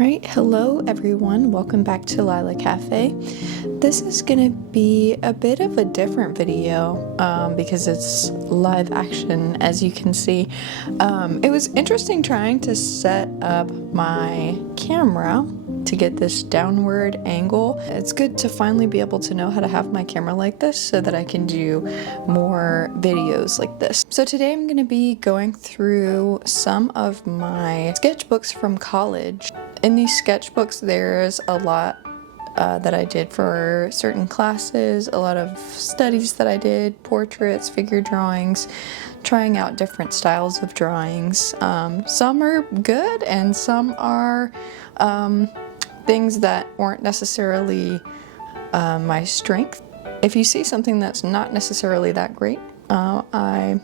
Alright, hello everyone, welcome back to LilaCafe. This is gonna be a bit of a different video because it's live action, as you can see. It was interesting trying to set up my camera to get this downward angle. It's good to finally be able to know how to have my camera like this so that I can do more videos like this. So today I'm going to be going through some of my sketchbooks from college. In these sketchbooks there's a lot that I did for certain classes, a lot of studies that I did, portraits, figure drawings, trying out different styles of drawings. Some are good and some are things that weren't necessarily my strength. If you see something that's not necessarily that great, I'm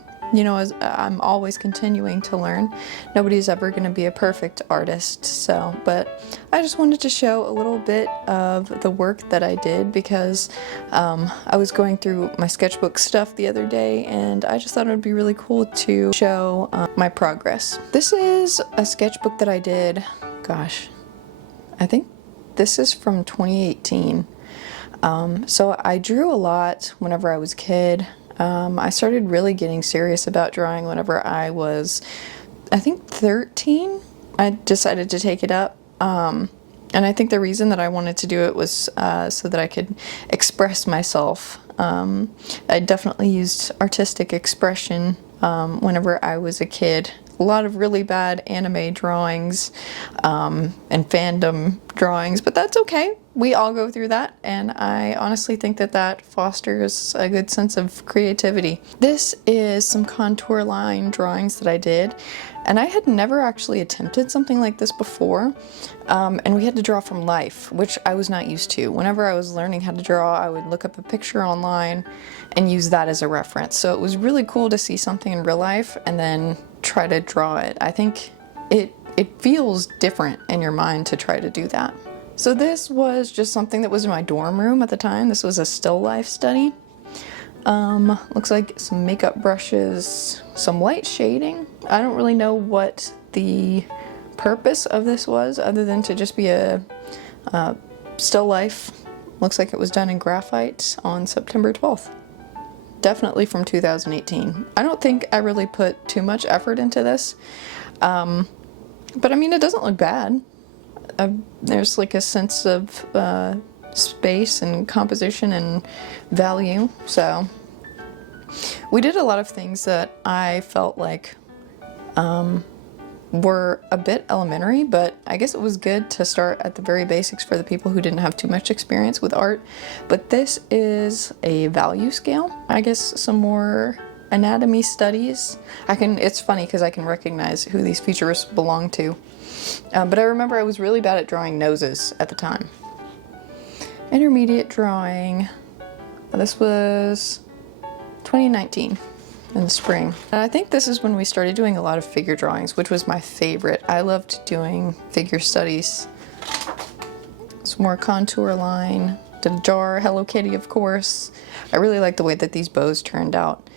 always continuing to learn. Nobody's ever going to be a perfect artist, but I just wanted to show a little bit of the work that I did because I was going through my sketchbook stuff the other day and I just thought it would be really cool to show my progress. This is a sketchbook that I did, gosh, I think this is from 2018. So I drew a lot whenever I was a kid. I started really getting serious about drawing whenever I was, I think 13. I decided to take it up. And I think the reason that I wanted to do it was so that I could express myself. I definitely used artistic expression whenever I was a kid. A lot of really bad anime drawings and fandom drawings, but that's okay. We all go through that, and I honestly think that that fosters a good sense of creativity. This is some contour line drawings that I did, and I had never actually attempted something like this before, and we had to draw from life, which I was not used to. Whenever I was learning how to draw, I would look up a picture online and use that as a reference. So it was really cool to see something in real life and then try to draw it. I think it feels different in your mind to try to do that. So this was just something that was in my dorm room at the time. This was a still life study. Looks like some makeup brushes, some light shading. I don't really know what the purpose of this was other than to just be a still life. Looks like it was done in graphite on September 12th. Definitely from 2018. I don't think I really put too much effort into this. But I mean, it doesn't look bad. There's like a sense of space and composition and value. So we did a lot of things that I felt like were a bit elementary, but I guess it was good to start at the very basics for the people who didn't have too much experience with art. But this is a value scale. I guess some more anatomy studies. It's funny because I can recognize who these futurists belong to. But I remember I was really bad at drawing noses at the time. Intermediate drawing. This was 2019 in the spring. And I think this is when we started doing a lot of figure drawings, which was my favorite. I loved doing figure studies. Some more contour line. Did a jar, Hello Kitty, of course. I really like the way that these bows turned out.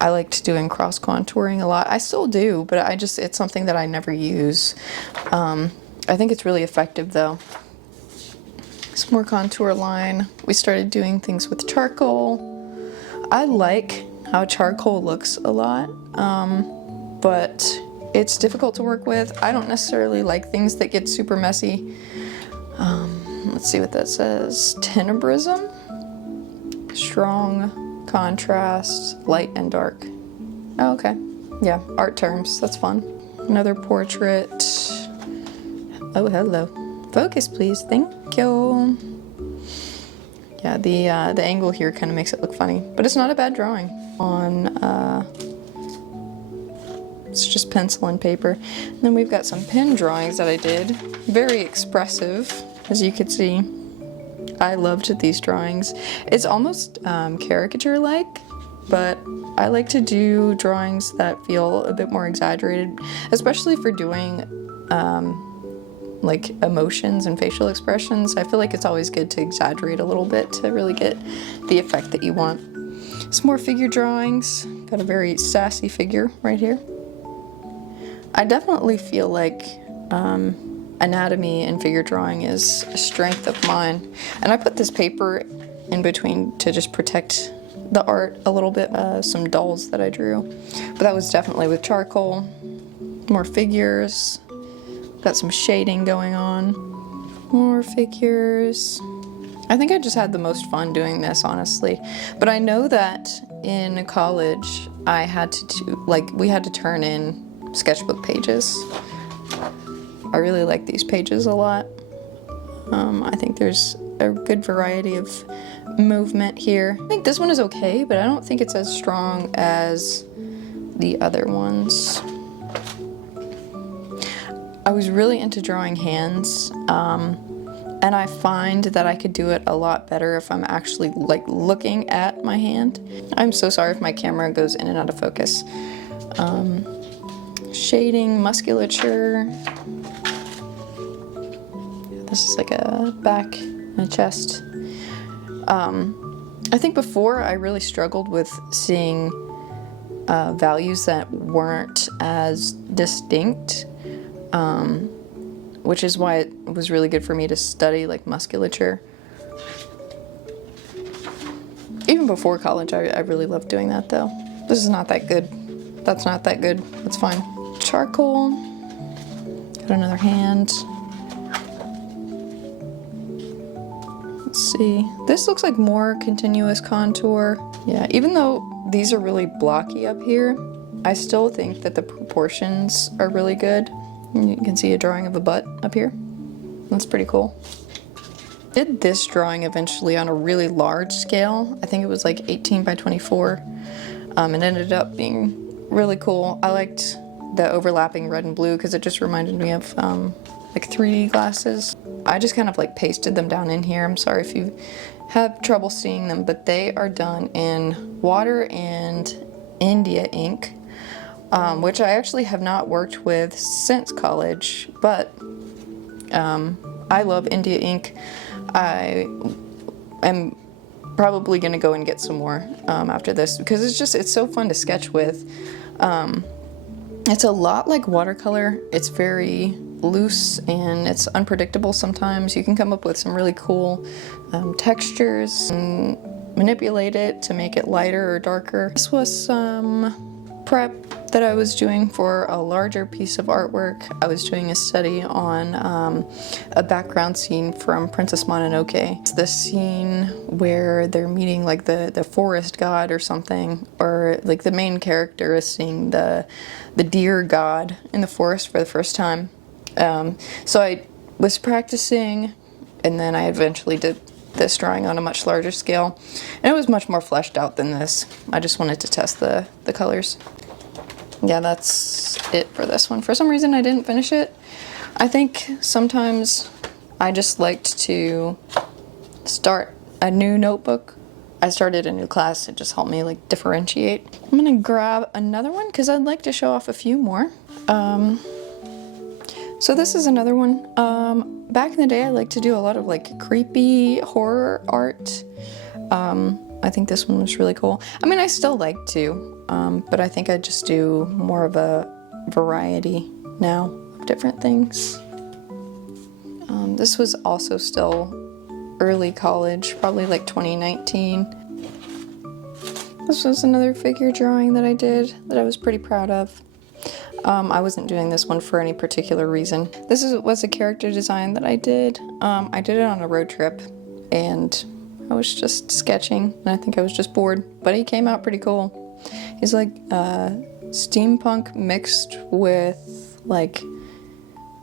I liked doing cross contouring a lot. I still do, but it's something that I never use. I think it's really effective though. Some more contour line. We started doing things with charcoal. I like how charcoal looks a lot, but it's difficult to work with. I don't necessarily like things that get super messy. Let's see what that says. Tenebrism. Strong contrast, light and dark. Oh, okay. Yeah, art terms. That's fun. Another portrait. Oh, hello. Focus, please. Thank you. Yeah, the angle here kind of makes it look funny, but it's not a bad drawing. It's just pencil and paper. And then we've got some pen drawings that I did. Very expressive, as you could see. I loved these drawings. It's almost caricature-like, but I like to do drawings that feel a bit more exaggerated, especially for doing like emotions and facial expressions. I feel like it's always good to exaggerate a little bit to really get the effect that you want. Some more figure drawings. Got a very sassy figure right here. I definitely feel like anatomy and figure drawing is a strength of mine. And I put this paper in between to just protect the art a little bit, some dolls that I drew. But that was definitely with charcoal. More figures. Got some shading going on. More figures. I think I just had the most fun doing this, honestly. But I know that in college I had to do, like, we had to turn in sketchbook pages. I really like these pages a lot. I think there's a good variety of movement here. I think this one is okay, but I don't think it's as strong as the other ones. I was really into drawing hands, and I find that I could do it a lot better if I'm actually like looking at my hand. I'm so sorry if my camera goes in and out of focus. Shading, musculature. This is like a back and a chest. I think before I really struggled with seeing values that weren't as distinct, which is why it was really good for me to study like musculature. Even before college, I really loved doing that though. This is not that good. That's not that good. That's fine. Charcoal. Got another hand. Let's see. This looks like more continuous contour. Yeah, even though these are really blocky up here, I still think that the proportions are really good. You can see a drawing of a butt up here. That's pretty cool. I did this drawing eventually on a really large scale. I think it was like 18 by 24. It ended up being really cool. I liked the overlapping red and blue because it just reminded me of like 3D glasses. I just kind of like pasted them down in here. I'm sorry if you have trouble seeing them, but they are done in water and India ink, which I actually have not worked with since college, but I love India ink. I am probably gonna go and get some more after this because it's so fun to sketch with. It's a lot like watercolor. It's very loose and it's unpredictable sometimes. You can come up with some really cool textures and manipulate it to make it lighter or darker. This was some prep that I was doing for a larger piece of artwork. I was doing a study on a background scene from Princess Mononoke. It's the scene where they're meeting like the forest god or something, or like the main character is seeing the deer god in the forest for the first time. So I was practicing, and then I eventually did this drawing on a much larger scale, and it was much more fleshed out than this. I just wanted to test the colors. Yeah, that's it for this one. For some reason I didn't finish it. I think sometimes I just liked to start a new notebook. I started a new class. It just helped me like differentiate. I'm gonna grab another one because I'd like to show off a few more. So this is another one. Back in the day I liked to do a lot of like creepy horror art. I think this one was really cool. I mean, I still like to, but I think I just do more of a variety now of different things. This was also still early college, probably like 2019. This was another figure drawing that I did that I was pretty proud of. I wasn't doing this one for any particular reason. This was a character design that I did. I did it on a road trip, and I was just sketching, and I think I was just bored, but he came out pretty cool. He's like steampunk mixed with like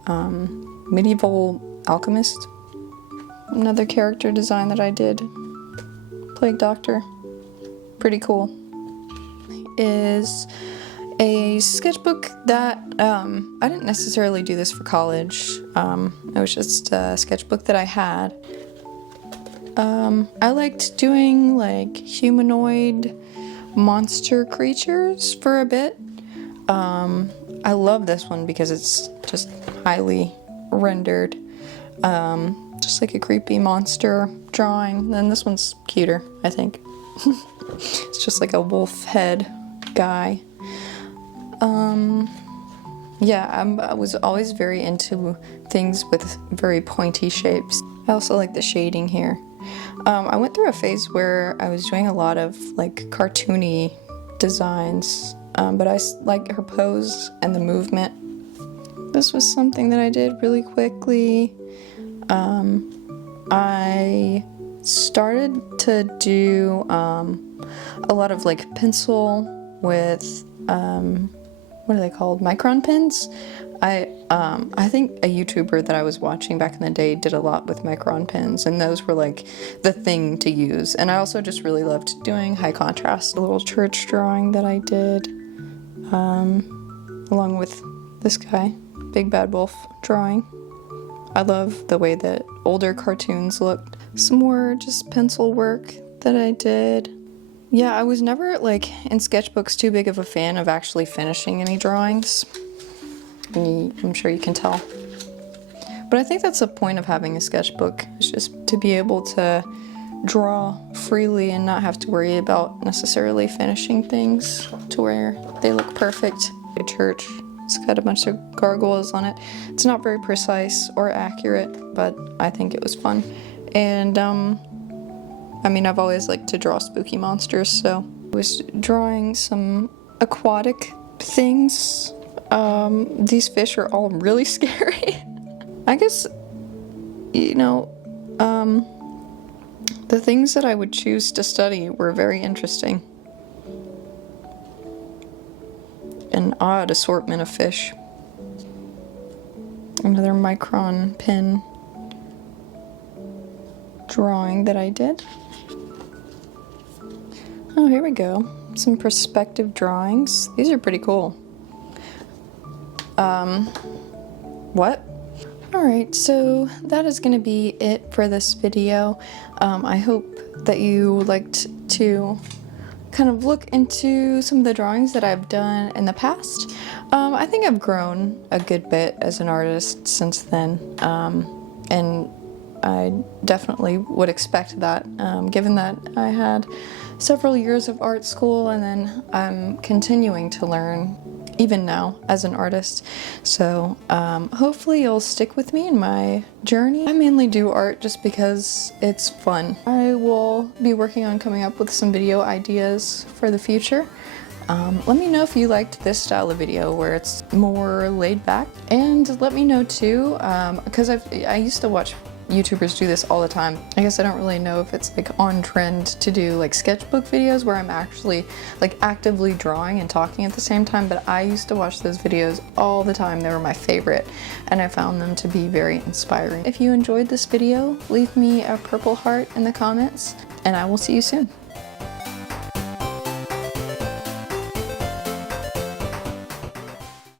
medieval alchemist. Another character design that I did, Plague Doctor, pretty cool, is a sketchbook that I didn't necessarily do this for college. It was just a sketchbook that I had. I liked doing like humanoid monster creatures for a bit. I love this one because it's just highly rendered. Just like a creepy monster drawing. Then this one's cuter, I think. It's just like a wolf head guy. Yeah, I was always very into things with very pointy shapes. I also like the shading here. I went through a phase where I was doing a lot of like cartoony designs, but I like her pose and the movement. This was something that I did really quickly. I started to do a lot of like pencil with what are they called? Micron pens. I think a YouTuber that I was watching back in the day did a lot with micron pens, and those were like the thing to use. And I also just really loved doing high contrast. A little church drawing that I did, along with this guy, Big Bad Wolf drawing. I love the way that older cartoons looked. Some more just pencil work that I did. Yeah, I was never, like, in sketchbooks too big of a fan of actually finishing any drawings. I'm sure you can tell. But I think that's the point of having a sketchbook, is just to be able to draw freely and not have to worry about necessarily finishing things to where they look perfect. A church, it's got a bunch of gargoyles on it. It's not very precise or accurate, but I think it was fun. And, I mean, I've always liked to draw spooky monsters, so I was drawing some aquatic things. These fish are all really scary. I guess, you know, the things that I would choose to study were very interesting. An odd assortment of fish. Another micron pen drawing that I did. Oh, here we go. Some perspective drawings. These are pretty cool. What? Alright, so that is going to be it for this video. I hope that you liked to kind of look into some of the drawings that I've done in the past. I think I've grown a good bit as an artist since then, and I definitely would expect that, given that I had several years of art school and then I'm continuing to learn even now as an artist. So hopefully you'll stick with me in my journey. I mainly do art just because it's fun. I will be working on coming up with some video ideas for the future. Let me know if you liked this style of video where it's more laid back, and let me know too, because I used to watch YouTubers do this all the time. I guess I don't really know if it's like on trend to do like sketchbook videos where I'm actually like actively drawing and talking at the same time, but I used to watch those videos all the time. They were my favorite, and I found them to be very inspiring. If you enjoyed this video, leave me a purple heart in the comments, and I will see you soon.